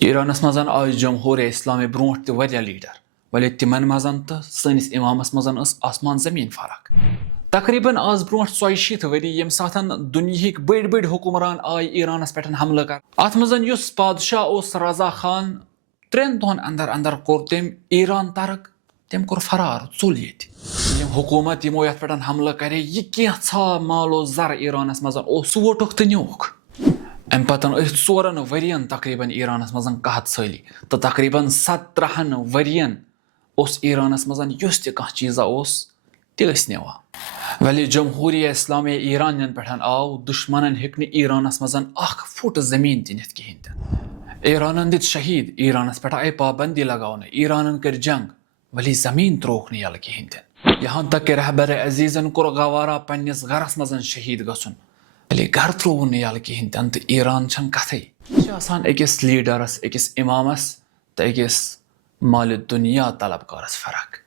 ایرانس مزن آج جمہور اسلامی برونٹ تہ واریاہ لیڈر ولی تمن مزن تو سنس امامس مزن اس آسمان زمین فرق تقریباً آز برونٹ 160 وری یم ساتن دنیاہک بڑ بڑ حکمران آئی ایرانس پہ حملہ کر ات مزن یس بادشاہ اس رضا خان 3 دہن اندر اندر کور تم ایران ترک تم کور فرار ژول یت یم حکومت یمو یت پہ حملہ کرے یہ کینژھا مال و زر ایرانس مزن سہ ووٹک تو نیوک ام پتن 4 ورین تقریباً ایرانس مزن قحط سالی تو تقریباً 17 ورین اس ایرانس مزن یس تہ کانٛہہ چیزا تس نوان ولی جمہوریہ اسلامی ایران پہ آو دشمنن ہیکہ ایرانس مزن اخ فٹ زمین تہ نتھ کہین تہ ایرانن دت شہید ایرانس پہ آئی پابندی لگاؤن ایرانن کر جنگ ولی زمین تروک نہ یل کہین تہ یہاں تک کہ رہبر عزیزن کور گوارا پنس گھرس مزن شہید گھن ولی گھر ترو نہ یل کہین تہ تو ایران چھن کتھے یہ آسان اکس لیڈرس اکس امامس تو اکس مال دنیا طلبکارس فرق